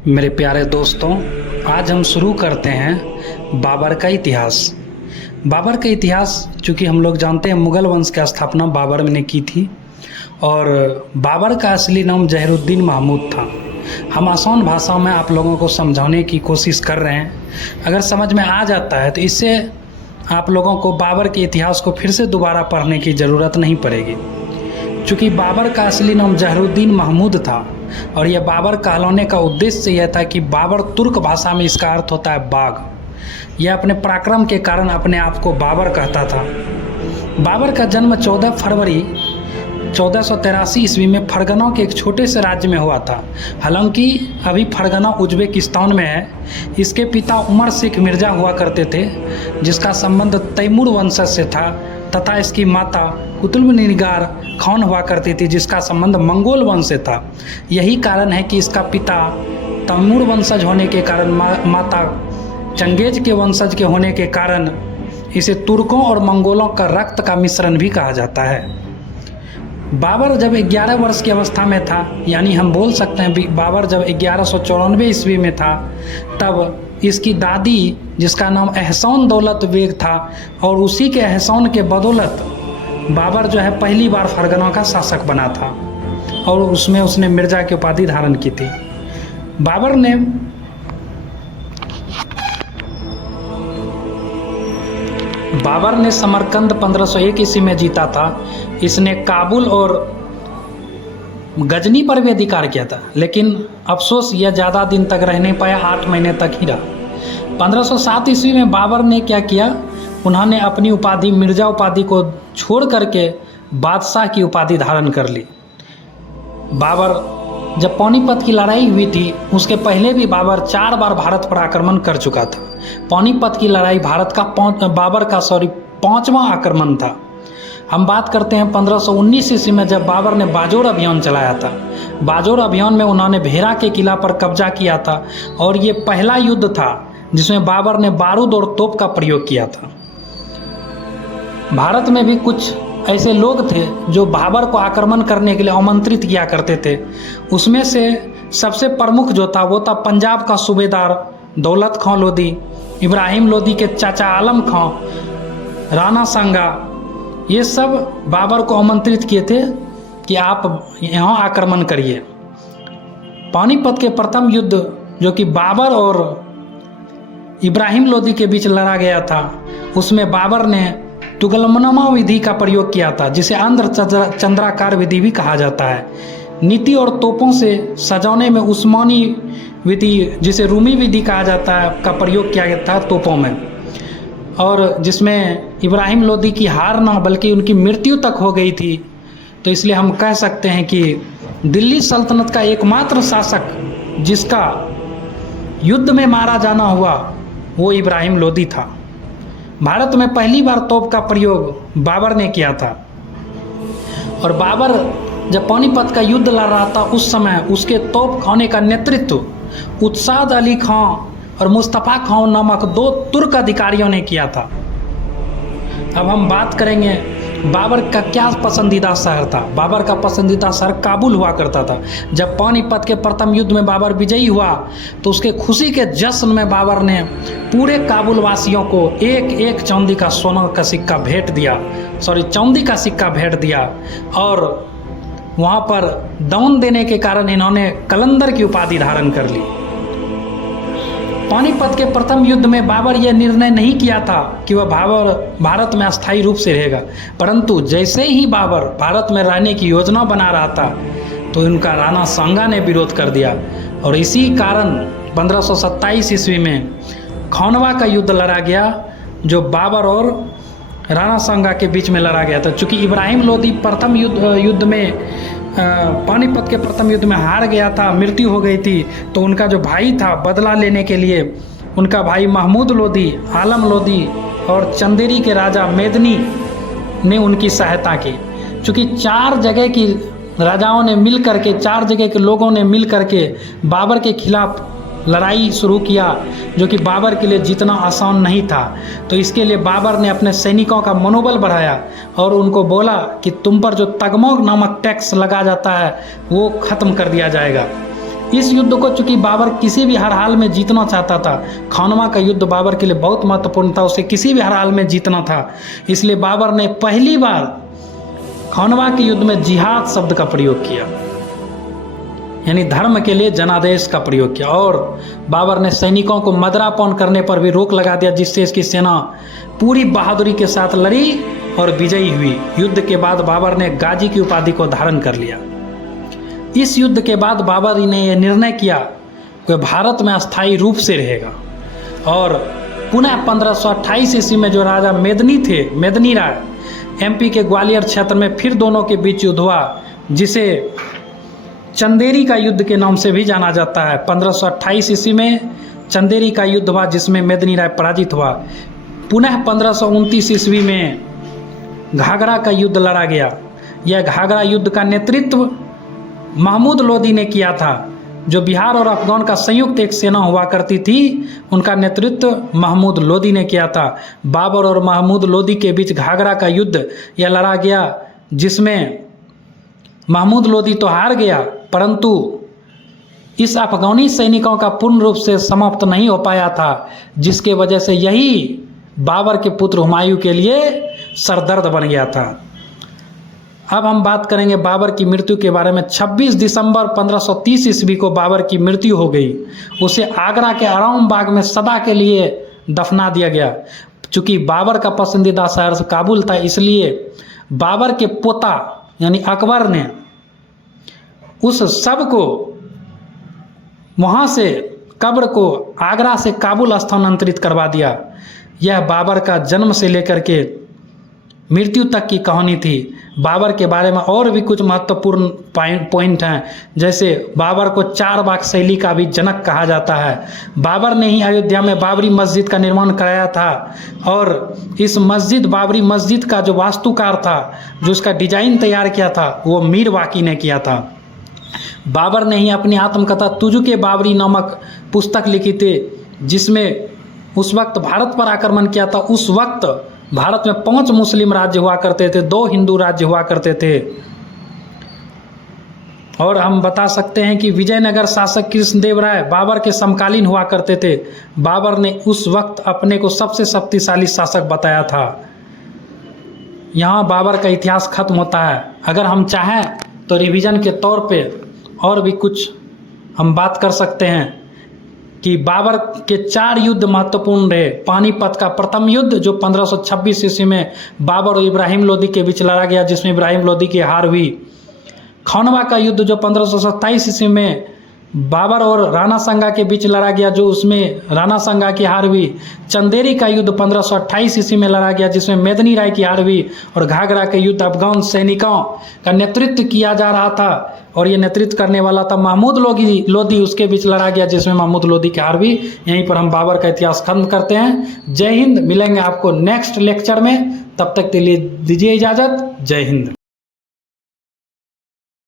मेरे प्यारे दोस्तों, आज हम शुरू करते हैं बाबर का इतिहास। बाबर का इतिहास चूँकि हम लोग जानते हैं मुग़ल वंश की स्थापना बाबर ने की थी और बाबर का असली नाम ज़हीरुद्दीन महमूद था। हम आसान भाषा में आप लोगों को समझाने की कोशिश कर रहे हैं। अगर समझ में आ जाता है तो इससे आप लोगों को बाबर के इतिहास को फिर से दोबारा पढ़ने की ज़रूरत नहीं पड़ेगी। चूँकि बाबर का असली नाम ज़हीरुद्दीन महमूद था और यह बाबर कहलाने का उद्देश्य यह था कि बाबर तुर्क भाषा में इसका अर्थ होता है बाघ। यह अपने पराक्रम के कारण अपने आप को बाबर कहता था। बाबर का जन्म 14 फरवरी 1483 ईस्वी में फरगना के एक छोटे से राज्य में हुआ था। हालांकि अभी फरगना उज्बेकिस्तान में है। इसके पिता उमर शेख मिर्ज़ा हुआ करते थे, जिसका संबंध तैमूर वंशज से था, तथा इसकी माता कुतुबुन्निगार खान हुआ करती थी, जिसका संबंध मंगोल वंश से था। यही कारण है कि इसका पिता तैमूर वंशज होने के कारण, माता चंगेज के वंशज के होने के कारण इसे तुर्कों और मंगोलों का रक्त का मिश्रण भी कहा जाता है। बाबर जब 11 वर्ष की अवस्था में था, यानी हम बोल सकते हैं बाबर जब 1194 ईस्वी में था, तब इसकी दादी, जिसका नाम एहसान दौलत बेग था, और उसी के एहसान के बदौलत बाबर जो है पहली बार फरगना का शासक बना था और उसमें उसने मिर्ज़ा की उपाधि धारण की थी। बाबर ने समरकंद 1501 ईस्वी में जीता था। इसने काबुल और गजनी पर भी अधिकार किया था, लेकिन अफसोस यह ज़्यादा दिन तक रह नहीं पाया, 8 महीने तक ही रहा। 1507 ईस्वी में बाबर ने क्या किया, उन्होंने अपनी उपाधि मिर्ज़ा उपाधि को छोड़ करके बादशाह की उपाधि धारण कर ली। बाबर जब पानीपत की लड़ाई हुई थी, उसके पहले भी बाबर 4 बार भारत पर आक्रमण कर चुका था। पानीपत की लड़ाई बाबर का 5वां आक्रमण था। हम बात करते हैं 1519 ईस्वी में, जब बाबर ने बाजोर अभियान चलाया था। बाजोर अभियान में उन्होंने भेरा के किला पर कब्जा किया था और ये पहला युद्ध था जिसमें बाबर ने बारूद और तोप का प्रयोग किया था। भारत में भी कुछ ऐसे लोग थे जो बाबर को आक्रमण करने के लिए आमंत्रित किया करते थे। उसमें से सबसे प्रमुख जो था वो था पंजाब का सूबेदार दौलत खां लोधी, इब्राहिम लोधी के चाचा आलम खां, राणा सांगा। ये सब बाबर को आमंत्रित किए थे कि आप यहाँ आक्रमण करिए। पानीपत के प्रथम युद्ध जो कि बाबर और इब्राहिम लोधी के बीच लड़ा गया था, उसमें बाबर ने तुगलमनामा विधि का प्रयोग किया था, जिसे आंध्र चंद्राकार विधि भी कहा जाता है। नीति और तोपों से सजाने में उस्मानी विधि, जिसे रूमी विधि कहा जाता है, का प्रयोग किया गया था तोपों में, और जिसमें इब्राहिम लोधी की हार ना बल्कि उनकी मृत्यु तक हो गई थी। तो इसलिए हम कह सकते हैं कि दिल्ली सल्तनत का एकमात्र शासक जिसका युद्ध में मारा जाना हुआ वो इब्राहिम लोधी था। भारत में पहली बार तोप का प्रयोग बाबर ने किया था और बाबर जब पानीपत का युद्ध लड़ रहा था, उस समय उसके तोप खाने का नेतृत्व उत्साद अली खां और मुस्तफ़ा खान नामक 2 तुर्क अधिकारियों ने किया था। अब हम बात करेंगे बाबर का क्या पसंदीदा शहर था। बाबर का पसंदीदा शहर काबुल हुआ करता था। जब पानीपत के प्रथम युद्ध में बाबर विजयी हुआ तो उसके खुशी के जश्न में बाबर ने पूरे काबुल वासियों को एक चांदी का चांदी का सिक्का भेंट दिया और वहाँ पर दान देने के कारण इन्होंने कलंदर की उपाधि धारण कर ली। पानीपत के प्रथम युद्ध में बाबर यह निर्णय नहीं किया था कि वह भारत में अस्थायी रूप से रहेगा, परंतु जैसे ही बाबर भारत में रहने की योजना बना रहा था तो उनका राणा सांगा ने विरोध कर दिया और इसी कारण 1527 ईस्वी में खानवा का युद्ध लड़ा गया, जो बाबर और राणा सांगा के बीच में लड़ा गया था। चूँकि इब्राहिम लोधी प्रथम युद्ध में पानीपत के प्रथम युद्ध में हार गया था, मृत्यु हो गई थी, तो उनका जो भाई था बदला लेने के लिए उनका भाई महमूद लोधी, आलम लोधी और चंदेरी के राजा मेदनी ने उनकी सहायता की। चूँकि 4 जगह की राजाओं ने मिल करके, 4 जगह के लोगों ने मिल करके बाबर के खिलाफ लड़ाई शुरू किया, जो कि बाबर के लिए जीतना आसान नहीं था। तो इसके लिए बाबर ने अपने सैनिकों का मनोबल बढ़ाया और उनको बोला कि तुम पर जो तगमोग नामक टैक्स लगा जाता है वो ख़त्म कर दिया जाएगा। इस युद्ध को चूंकि बाबर किसी भी हर हाल में जीतना चाहता था, खानवा का युद्ध बाबर के लिए बहुत महत्वपूर्ण था, उसे किसी भी हर हाल में जीतना था, इसलिए बाबर ने पहली बार खानवा के युद्ध में जिहाद शब्द का प्रयोग किया, यानी धर्म के लिए जनादेश का प्रयोग किया। और बाबर ने सैनिकों को मदरापन करने पर भी रोक लगा दिया, जिससे इसकी सेना पूरी बहादुरी के साथ लड़ी और विजयी हुई। युद्ध के बाद बाबर ने गाजी की उपाधि को धारण कर लिया। इस युद्ध के बाद बाबर ने यह निर्णय किया कि भारत में अस्थायी रूप से रहेगा और पुनः 1528 ईस्वी में जो राजा मेदनी थे, मेदनी राय, एमपी के ग्वालियर क्षेत्र में फिर दोनों के बीच युद्ध हुआ, जिसे चंदेरी का युद्ध के नाम से भी जाना जाता है। 1528 ईस्वी में चंदेरी का युद्ध हुआ, जिसमें मेदनी राय पराजित हुआ। पुनः 1529 ईस्वी में घाघरा का युद्ध लड़ा गया। यह घाघरा युद्ध का नेतृत्व महमूद लोदी ने किया था, जो बिहार और अफगान का संयुक्त एक सेना हुआ करती थी, उनका नेतृत्व महमूद लोदी ने किया था। बाबर और महमूद लोदी के बीच घाघरा का युद्ध यह लड़ा गया, जिसमें महमूद लोदी तो हार गया, परंतु इस अफगानी सैनिकों का पूर्ण रूप से समाप्त नहीं हो पाया था, जिसके वजह से यही बाबर के पुत्र हुमायूं के लिए सरदर्द बन गया था। अब हम बात करेंगे बाबर की मृत्यु के बारे में। 26 दिसंबर 1530 ईस्वी को बाबर की मृत्यु हो गई। उसे आगरा के आराम बाग में सदा के लिए दफना दिया गया। चूँकि बाबर का पसंदीदा शहर काबुल था, इसलिए बाबर के पोता यानी अकबर ने उस सब को वहाँ से कब्र को आगरा से काबुल स्थानांतरित करवा दिया। यह बाबर का जन्म से लेकर के मृत्यु तक की कहानी थी। बाबर के बारे में और भी कुछ महत्वपूर्ण पॉइंट हैं, जैसे बाबर को 4 बाग शैली का भी जनक कहा जाता है। बाबर ने ही अयोध्या में बाबरी मस्जिद का निर्माण कराया था, और इस मस्जिद बाबरी मस्जिद का जो वास्तुकार था, जो उसका डिजाइन तैयार किया था, वो मीर वाकी ने किया था। बाबर ने ही अपनी आत्मकथा तुजुके बाबरी नामक पुस्तक लिखी थी, जिसमें उस वक्त भारत पर आक्रमण किया था। उस वक्त भारत में 5 मुस्लिम राज्य हुआ करते थे, 2 हिंदू राज्य हुआ करते थे। और हम बता सकते हैं कि विजयनगर शासक कृष्णदेव राय बाबर के समकालीन हुआ करते थे। बाबर ने उस वक्त अपने को सबसे शक्तिशाली शासक बताया था। यहाँ बाबर का इतिहास खत्म होता है। अगर हम चाहें तो रिवीजन के तौर पे और भी कुछ हम बात कर सकते हैं कि बाबर के 4 युद्ध महत्वपूर्ण रहे। पानीपत का प्रथम युद्ध, जो 1526 ईस्वी में बाबर और इब्राहिम लोदी के बीच लड़ा गया, जिसमें इब्राहिम लोदी की हार हुई। खानवा का युद्ध, जो 1527 ईस्वी में बाबर और राणा संगा के बीच लड़ा गया, जो उसमें राणा संगा की हार हुई। चंदेरी का युद्ध 1528 ईस्वी में लड़ा गया, जिसमें मेदनी राय की हार हुई। और घाघरा के युद्ध अफगान सैनिकों का नेतृत्व किया जा रहा था, और ये नेतृत्व करने वाला था महमूद लोदी, उसके बीच लड़ा गया, जिसमें महमूद लोदी की हार हुई। यहीं पर हम बाबर का इतिहास खत्म करते हैं। जय हिंद। मिलेंगे आपको नेक्स्ट लेक्चर में, तब तक के लिए दीजिए इजाज़त। जय हिंद।